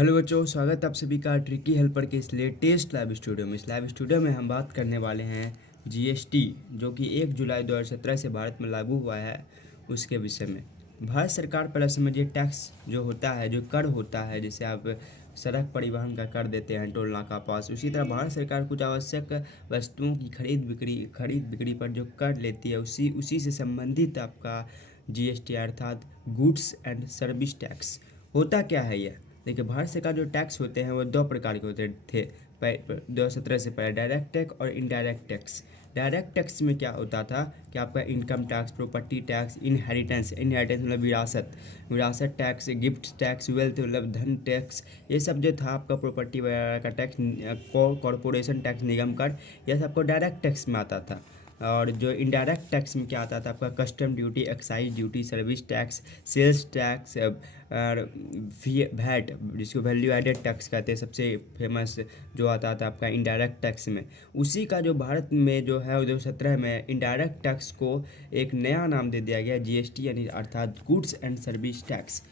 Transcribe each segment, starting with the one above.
Hello बच्चों, स्वागत है आप सभी का ट्रिकी हेल्पर के इस लेटेस्ट लाइव स्टूडियो में। इस लाइव स्टूडियो में हम बात करने वाले हैं जीएसटी, जो कि 1 जुलाई 2017 से भारत में लागू हुआ है, उसके विषय में। भारत सरकार पहले समझिए, टैक्स जो होता है, जो कर होता है, जैसे आप सड़क परिवहन का कर देते हैं टोल नाका पास, उसी तरह भारत सरकार कुछ आवश्यक वस्तुओं की खरीद बिक्री पर जो कर लेती है, उसी से संबंधित आपका जीएसटी अर्थात गुड्स एंड सर्विस टैक्स। होता क्या है ये? देखिए, भारत सरकार जो टैक्स होते हैं वो दो प्रकार के होते थे 2017 से पहले, डायरेक्ट टैक्स और इनडायरेक्ट टैक्स। डायरेक्ट टैक्स में क्या होता था कि आपका income tax, property tax, inheritance मतलब विरासत टैक्स, गिफ्ट टैक्स, वेल्थ मतलब धन टैक्स, ये सब जो था आपका प्रॉपर्टी वगैरह का टैक्स, कॉरपोरेशन टैक्स, निगम कर, यह सब आपको डायरेक्ट टैक्स में आता था। और जो इनडायरेक्ट टैक्स में क्या आता था आपका custom duty, excise duty, service tax, sales tax और वैट, जिसको वैल्यू एडेड टैक्स कहते हैं, सबसे फेमस जो आता था आपका इनडायरेक्ट टैक्स में। उसी का जो भारत में जो है 2017 में इनडायरेक्ट टैक्स को एक नया नाम दे दिया गया, जीएसटी, यानी अर्थात गुड्स एंड सर्विस टैक्स।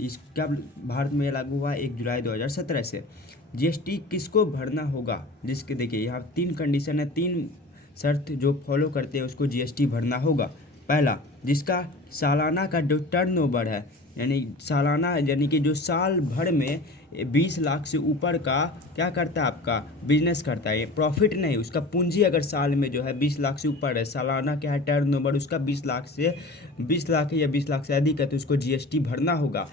इसका भारत में लागू हुआ 1 जुलाई 2017 से। जीएसटी किसको भरना होगा? जिसके देखिए यहाँ 3 कंडीशन है, 3 शर्त जो फॉलो करते हैं उसको जीएसटी भरना होगा। पहला, जिसका सालाना का जो टर्नओवर है, यानी सालाना, यानी कि जो साल भर में 20 लाख से ऊपर का क्या करता है आपका बिजनेस करता है, ये प्रॉफिट नहीं, उसका पूंजी अगर साल में जो है 20 लाख से ऊपर है, सालाना क्या है टर्नओवर उसका 20 लाख है या 20 लाख से अधिक है, तो उसको जीएसटी भरना होगा।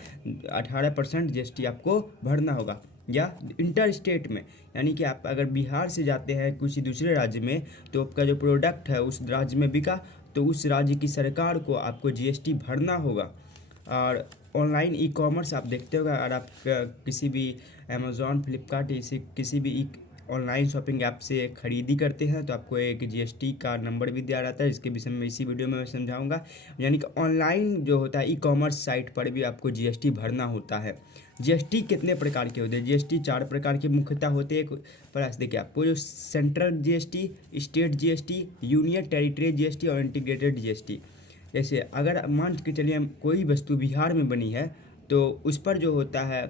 18% जीएसटी आपको भरना होगा। या इंटर स्टेट में, यानी कि आप अगर बिहार से जाते हैं किसी दूसरे राज्य में, तो आपका जो प्रोडक्ट है उस राज्य में बिका, तो उस राज्य की सरकार को आपको जीएसटी भरना होगा। और ऑनलाइन ई कॉमर्स आप देखते होगा, अगर आप किसी भी अमेज़ॉन, फ्लिपकार्ट, किसी भी ऑनलाइन शॉपिंग ऐप से खरीदी करते हैं, तो आपको एक जीएसटी का नंबर भी दिया जाता है, जिसके विषय में इसी वीडियो में मैं समझाऊंगा। यानी कि ऑनलाइन जो होता है ई कॉमर्स साइट पर भी आपको जीएसटी भरना होता है। जीएसटी कितने प्रकार के होते हैं? जीएसटी 4 प्रकार के मुख्यतः होते हैं। प्लस देखिए, आपको जो central GST, state GST, union territory GST और इंटीग्रेटेड जीएसटी। जैसे अगर मान के चलिए कोई वस्तु बिहार में बनी है, तो उस पर जो होता है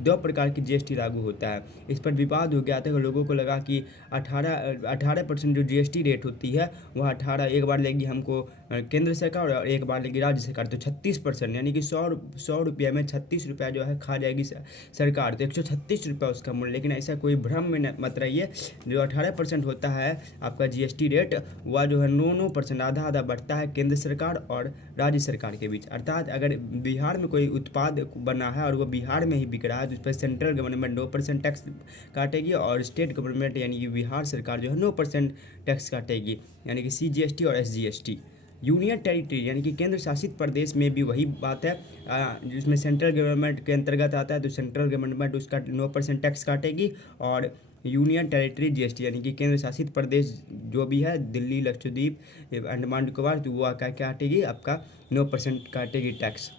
2 प्रकार की जीएसटी लागू होता है। इस पर विवाद हो गया था, लोगों को लगा कि 18% जो जीएसटी रेट होती है वह 18 एक बार लेगी हमको केंद्र सरकार और एक बार लेगी राज्य सरकार, तो 36%, यानी कि 100 रुपये में 36 रुपया जो है खा जाएगी सरकार, तो 136 रुपया उसका मूल्य। लेकिन ऐसा कोई भ्रम में मत रहिए। जो 18% होता है आपका जीएसटी रेट, वह जो है 9% आधा आधा बढ़ता है केंद्र सरकार और राज्य सरकार के बीच। अर्थात अगर बिहार में कोई उत्पाद बना है और वो बिहार में ही बिक रहा है, तो उस पर सेंट्रल गवर्नमेंट 9% टैक्स काटेगी और स्टेट गवर्नमेंट यानी कि बिहार सरकार जो है 9% टैक्स काटेगी, यानी कि सीजीएसटी और एसजीएसटी। यूनियन टेरिटरी यानी कि केंद्र शासित प्रदेश में भी वही बात है, जिसमें सेंट्रल गवर्नमेंट के अंतर्गत आता है, तो सेंट्रल गवर्नमेंट उसका 9% टैक्स काटेगी। और यूनियन टेरिटरी जीएसटी यानी कि केंद्र शासित प्रदेश जो भी है, दिल्ली, लक्षद्वीप, अंडमान निकोबार, तो वो क्या काटेगी आपका 9% काटेगी टैक्स।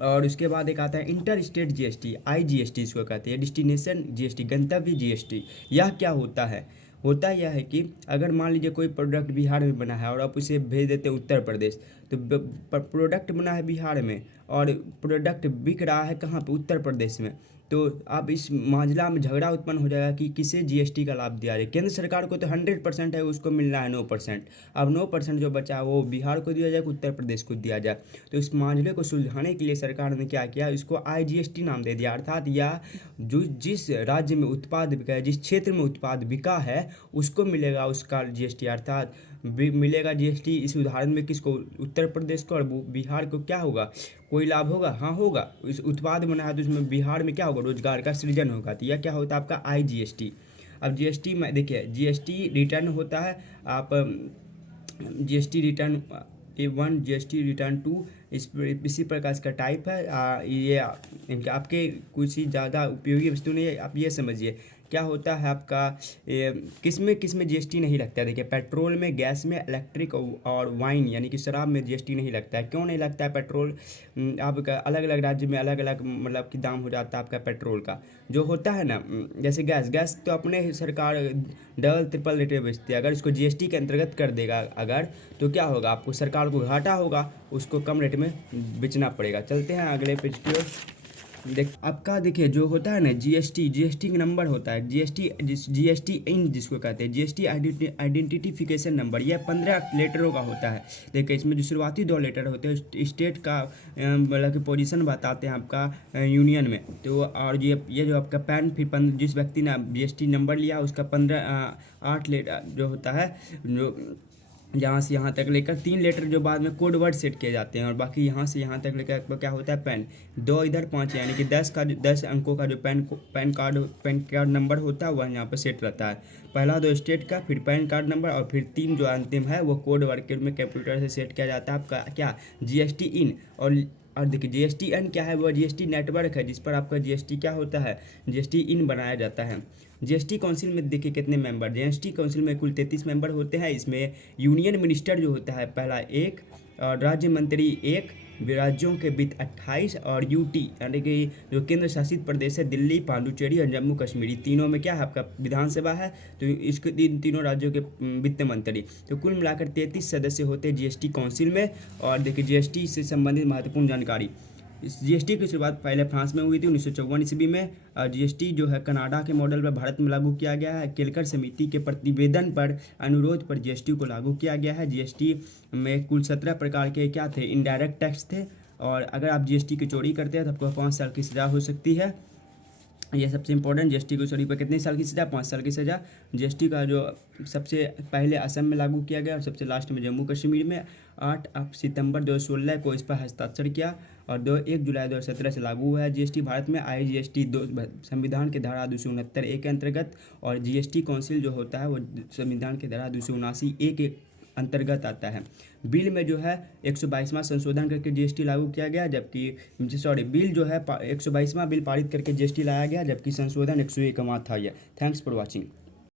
और उसके बाद एक आता है इंटर स्टेट जीएसटी, आईजीएसटी इसको कहते हैं, डेस्टिनेशन जीएसटी, गंतव्य जीएसटी। यह क्या होता है? होता यह है कि अगर मान लीजिए कोई प्रोडक्ट बिहार में बना है और आप उसे भेज देते हैं उत्तर प्रदेश, तो प्रोडक्ट बना है बिहार में और प्रोडक्ट बिक रहा है कहाँ पे? उत्तर प्रदेश में, तो अब इस मामला में झगड़ा उत्पन्न हो जाएगा कि किसे जीएसटी का लाभ दिया जाए। केंद्र सरकार को तो 100% है, उसको मिलना है 9%। अब 9% जो बचा है वो बिहार को दिया जाए, उत्तर प्रदेश को दिया जाए। तो इस मामले को सुलझाने के लिए सरकार ने क्या किया, इसको आईजीएसटी नाम दे दिया। अर्थात यह जो जिस राज्य में उत्पाद बिका है, जिस क्षेत्र में उत्पाद बिका है, उसको मिलेगा उसका जीएसटी। अर्थात मिलेगा जीएसटी इस उदाहरण में किसको? उत्तर प्रदेश को। और बिहार को क्या होगा? कोई लाभ होगा? हाँ होगा। इस उत्पाद बना है तो उसमें बिहार में क्या होगा? रोजगार का सृजन होगा। तो यह क्या होता है आपका आईजीएसटी। अब जीएसटी में देखिए, जीएसटी रिटर्न होता है, आप GST return A1, GST return 2, इसी प्रकार इसका टाइप है। ये इनके आपके कुछ ही ज़्यादा उपयोगी वस्तु नहीं है। आप ये समझिए क्या होता है आपका, किस में जीएसटी नहीं लगता है। देखिए, पेट्रोल में, गैस में, इलेक्ट्रिक और वाइन यानी कि शराब में जीएसटी नहीं लगता है। क्यों नहीं लगता है? पेट्रोल आपका अलग अलग राज्य में अलग अलग मतलब कि दाम हो जाता है आपका पेट्रोल का जो होता है ना। जैसे गैस तो अपने सरकार डबल ट्रिपल रेट में बेचती है। अगर इसको जीएसटी के अंतर्गत कर देगा अगर, तो क्या होगा? आपको सरकार को घाटा होगा, उसको कम रेट में बेचना पड़ेगा। चलते हैं अगले पेज की ओर। देख आपका देखिए जो होता है ना जीएसटी का नंबर होता है, जीएसटी इन जिसको कहते हैं, जीएसटी आइडेंटिफिकेशन नंबर, यह 15 लेटरों का होता है। देखिए इसमें जो शुरुआती 2 लेटर होते हैं स्टेट का मतलब कि पोजीशन बताते हैं आपका यूनियन में। तो और ये जो आपका पैन फिर जिस व्यक्ति ने जीएसटी नंबर लिया उसका 8 लेटर जो होता है, जो यहाँ से यहाँ तक लेकर 3 लेटर जो बाद में कोड वर्ड सेट किए जाते हैं, और बाकी यहाँ से यहाँ तक लेकर आपका क्या होता है पैन 2 इधर 5, यानी कि 10 अंकों का जो पैन कार्ड नंबर होता है वह यहाँ पर सेट रहता है। पहला 2 स्टेट का, फिर पैन कार्ड नंबर, और फिर 3 जो अंतिम है वो कोड वर्ड के रूप में कंप्यूटर से सेट किया जाता है आपका क्या जीएसटी इन। और देखिए जीएसटी एन क्या है, वो जीएसटी नेटवर्क है जिस पर आपका जीएसटी क्या होता है, जीएसटी इन बनाया जाता है। जीएसटी काउंसिल में देखिए कितने मेंबर, जीएसटी काउंसिल में कुल 33 मेंबर होते हैं। इसमें यूनियन मिनिस्टर जो होता है पहला 1, और राज्य मंत्री 1, राज्यों के वित्त 28, और यूटी यानी कि जो केंद्र शासित प्रदेश है दिल्ली, पांडुचेरी और जम्मू कश्मीर, तीनों में क्या है आपका विधानसभा है, तो इसके तीनों राज्यों के वित्त मंत्री। तो कुल मिलाकर 33 सदस्य होते हैं जीएसटी काउंसिल में। और देखिए जीएसटी से संबंधित महत्वपूर्ण जानकारी, इस जीएसटी की शुरुआत पहले फ्रांस में हुई थी 1954 ईस्वी में। जीएसटी जो है कनाडा के मॉडल पर भारत में लागू किया गया है। केलकर समिति के प्रतिवेदन पर अनुरोध पर जीएसटी को लागू किया गया है। जीएसटी में कुल 17 प्रकार के क्या थे, इनडायरेक्ट टैक्स थे, और अगर आप जीएसटी की चोरी करते हैं तो आपको 5 साल की सज़ा हो सकती है। ये सबसे इंपॉर्टेंट, जीएसटी को चोरी पर कितने साल की सज़ा, 5 साल की सज़ा। जीएसटी का जो सबसे पहले असम में लागू किया गया और सबसे लास्ट में जम्मू कश्मीर में 8 सितंबर 2016 को इस पर हस्ताक्षर किया, और 1 जुलाई 2017 से लागू हुआ है। जीएसटी भारत में आई जीएसटी संविधान के धारा 269 ए के अंतर्गत, और जीएसटी काउंसिल जो होता है वो संविधान के धारा 279 ए के अंतर्गत आता है। बिल में जो है 122वां संशोधन करके जीएसटी लागू किया गया, जबकि बिल जो है 122वां बिल पारित करके जीएसटी लाया गया, जबकि संशोधन 101वां था। यह थैंक्स फॉर वॉचिंग।